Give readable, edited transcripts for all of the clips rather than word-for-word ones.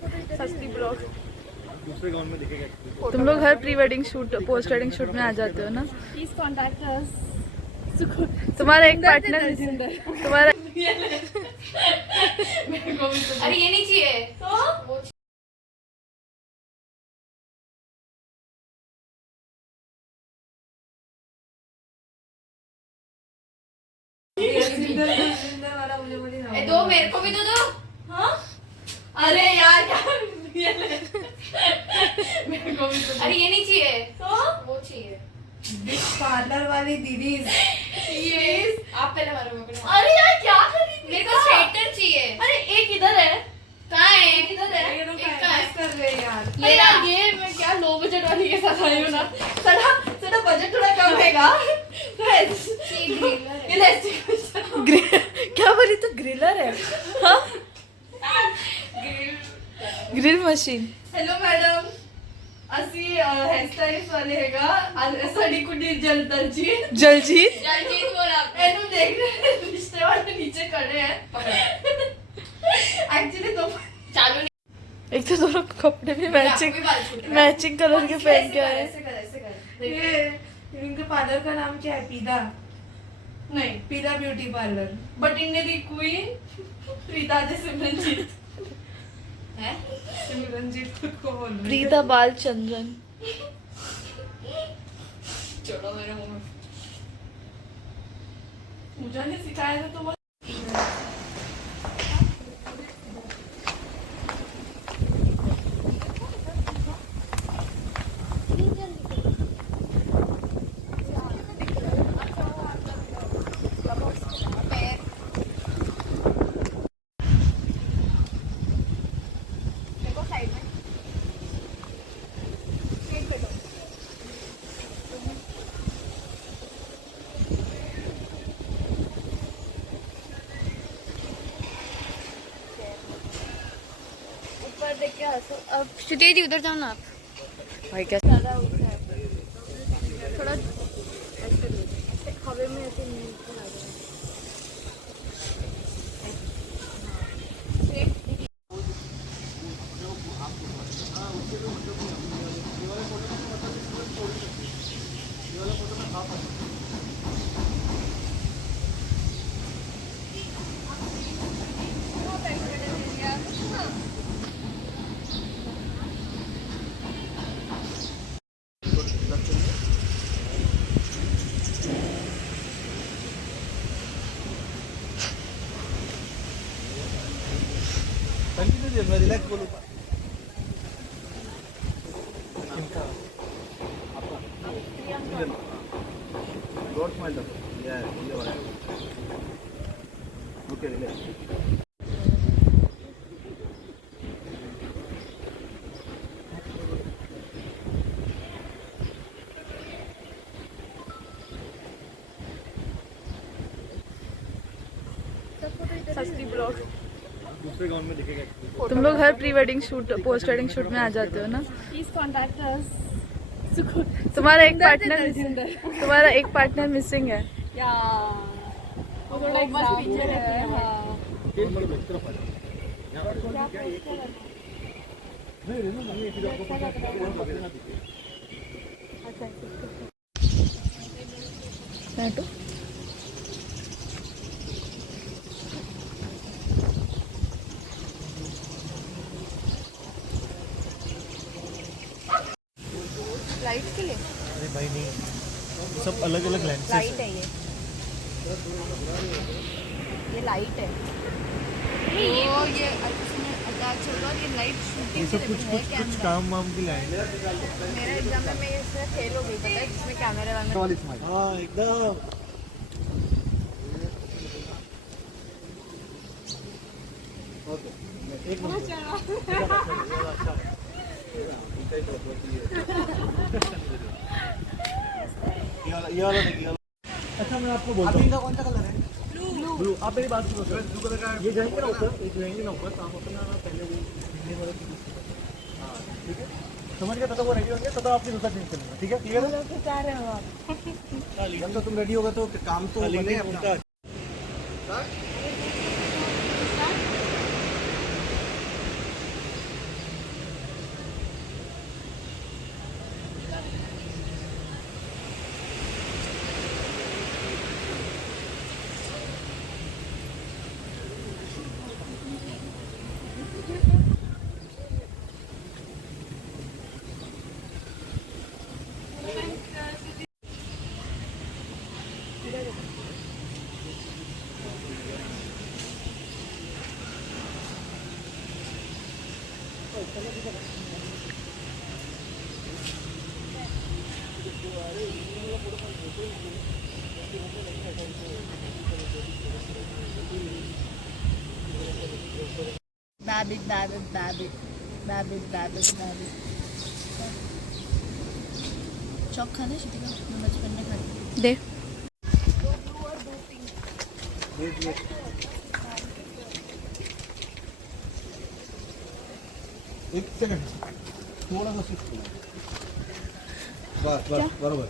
सस्ती ब्लॉग दूसरे गाउन में दिखेगा। तुम लोग हर pre wedding shoot post wedding shoot में आ जाते हो ना। Please contact us. तुम्हारा एक पार्टनर तुम्हारा अरे ये नहीं चाहिए तो दो मेरे को भी तो दो। हाँ अरे यार क्या मेरे को भी तो। अरे ये नहीं चाहिए तो वो चाहिए। पार्लर वाली दीदी आप पहले मारो मेरे को। अरे यार क्या कर रही थी? मेरे को स्वेटर चाहिए। अरे एक इधर है। कहाँ है? एक इधर है। ये लोग एक कहाँ है? कर रहे हैं यार। ये यार ये मैं क्या लो बजट वाली के साथ आई हूँ ना। थोड़ा बजट थोड़ा कम रहेगा। क्या बोली तो ग्रिलर है। हाँ ग्रिल मशीन। हेलो मैडम असी हेयरस्टाइलिस्ट वाले हैगा सड़ी कुटी जलदरजी जलजीत जल्दी बोला। एनु देख रहे रिश्ते वाले नीचे खड़े हैं एक्चुअली तो चालू एक तो दोनों कपड़े भी मैचिंग कलर के पहन के आए। ऐसे कर ये इनके पार्लर का नाम क्या है? पीदा नहीं पीदा ब्यूटी पार्लर बट इनने दी क्वीन प्रीता दे सिमरनजीत है। सिमरनजीत खुद को बोल रही है। प्रीता बालचंद्रन। छोड़ो मेरे मुंह में। पूजा ने सिखाया था तो वो देख के हंसो। अब श्रुति दी उधर जाओ ना आप। भाई क्या थोड़ा ऐसे हवे में ऐसे नीचे आ जाए। मैं रिलैक्स बोलूँगा। डॉट स्माइल दो। Okay relax. सस्ती ब्लॉग दूसरे गाउन में दिखेगा। तुम लोग हर pre wedding shoot post wedding shoot में आ जाते हो ना। Please contact us. तुम्हारा एक पार्टनर मिसिंग है। या वो थोड़ा एक बार पीछे रहती है। हाँ तो लाइट के लिए अरे भाई नहीं सब अलग अलग लेंसेज लाइट है ये लाइट है। तो ये इसमें अटैच होगा और ये लाइट शूटिंग ये सब कुछ काम वाम की लाइन। मेरे एग्जाम में मैं इससे फेल हो गई पता है जिसमें कैमरे वाले। वाली स्माइल। हाँ एकदम। ओके एक मिनट। ये वाला देखिए। अच्छा मैं आपको बोलता हूँ। इनका कौन सा कलर है? ब्लू। आप मेरी बात सुनो। ब्लू कलर का ये जाएंगे ना ऊपर, ये जाएंगे ना ऊपर, तो आप अपना पहले वो भिंडी वाला हाँ ठीक है समझ गए। तो वो रेडी होंगे तो आपकी दूसरा चेंज करेंगे। ठीक है क्लियर है? चाह रहे हो आप जब तो तुम रेडी होगा तो काम तो बने अपना। Babbit, babbit, babbit, babbit, babbit, babbit. चौक खाना है शितिका, मैं बचपन में खाती दे। एक सेकंड, थोड़ा सा शिफ्ट करो। बस बस बराबर।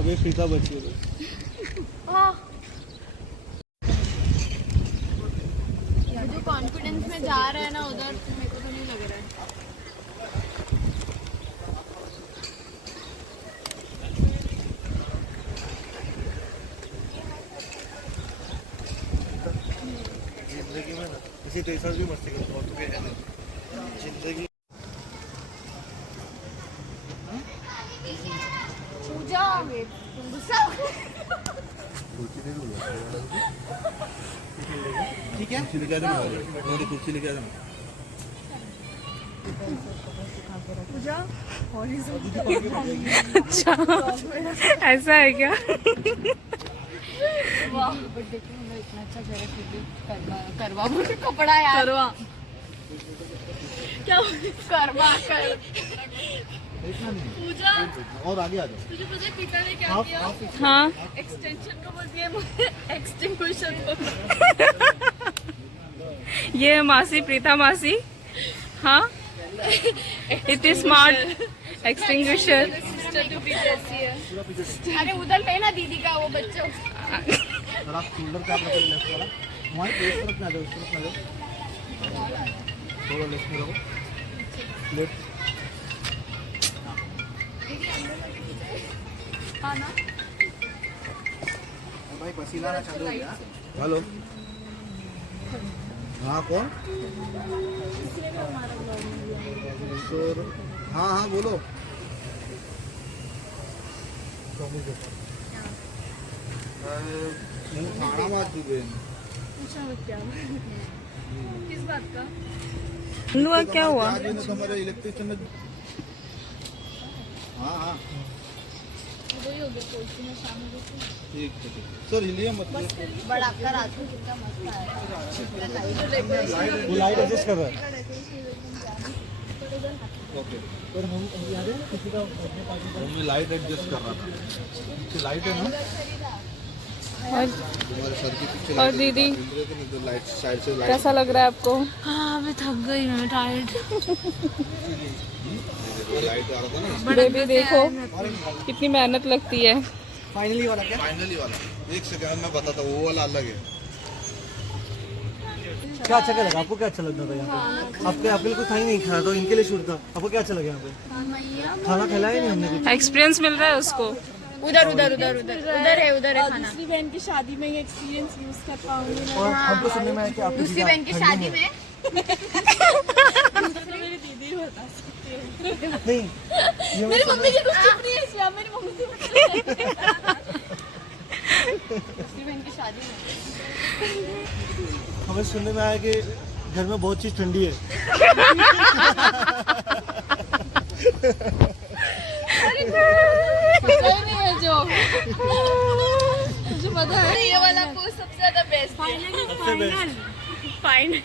अबे प्रीता बची है बस। जो कॉन्फिडेंस में जा रहा है ना उधर, मेरे को तो नहीं लग रहा है। जिंदगी में ना किसी के साथ भी मस्ती करता हूँ, तो क्या है जिंदगी। पूजा गुस्सा ठीक है, कुर्सी लेके आ जाओ, कुर्सी लेके आ जाओ। अच्छा ऐसा है क्या? वाह, बर्थडे पे हम लोग इतना अच्छा चेहरा फिर भी करवा बोले कपड़ा यार, करवा क्या करवा कर पूजा। और आगे आ जाओ। तुझे पता है पिता ने क्या किया? हाँ एक्सटेंशन को बोल दिया, मुझे एक्सटिंग्विशर को। ये है मासी, प्रीता मासी। हाँ इतनी स्मार्ट एक्सटिंग्विशर। अरे उधर पे ना दीदी का वो बच्चों। सर आप शोल्डर पे आप रखो, लेफ्ट वाला वहाँ पे, इस तरफ में आ जाओ, इस तरफ में आ जाओ, थोड़ा लेफ्ट में रहो, लेफ्ट। हाँ ना, भाई पसीना ना चालू हो गया। हेलो, हाँ कौन? हाँ हाँ बोलो। खाना मत चुके। किस बात का? हुआ क्या हुआ? हमारे इलेक्ट्रिशियन में। हाँ हाँ वही हो गया, पोल्ट्री में शाम को। ठीक है, ठीक सर, हिलिए मत। बड़ा कर आज कितना मस्त आया। वो लाइट एडजस्ट कर रहा है। ओके, पर हम याद है किसी का मैं लाइट एडजस्ट कर रहा था। पीछे लाइट है ना, तुम्हारे सर के पीछे। और दीदी लाइट साइड से लाइट। कैसा लग रहा है आपको? हाँ मैं थक गई, मैं टायर्ड। लाइट आ रहा था ना। बेबी देखो कितनी मेहनत लगती है। फाइनली वाला क्या? फाइनली वाला, एक सेकंड में बताता हूँ, वो वाला अलग है। क्या अच्छा लगा आपको? क्या अच्छा लगता था यहाँ पे? आपके लिए कुछ था ही नहीं, खाना तो इनके लिए शूट था। आपको क्या अच्छा लगा यहाँ पे? खाना खिलाया नहीं हमने कुछ। एक्सपीरियंस मिल रहा है उसको। उधर उधर उधर उधर उधर है, उधर है खाना। दूसरी बहन की शादी में ये एक्सपीरियंस यूज कर पाऊंगी मैं। और हमको सुनने में आया कि आपकी दूसरी बहन की शादी में मेरी दीदी बता सकती है। नहीं, ये मेरी मम्मी की कुछ चुप नहीं है इसलिए मेरी मम्मी की दूसरी बहन की शादी में। हमें सुनने में आया कि घर में बहुत चीज ठंडी है। नहीं है जो मुझे पता है, ये वाला पोस्ट सबसे ज्यादा बेस्ट है। सबसे बेस्ट। फाइनल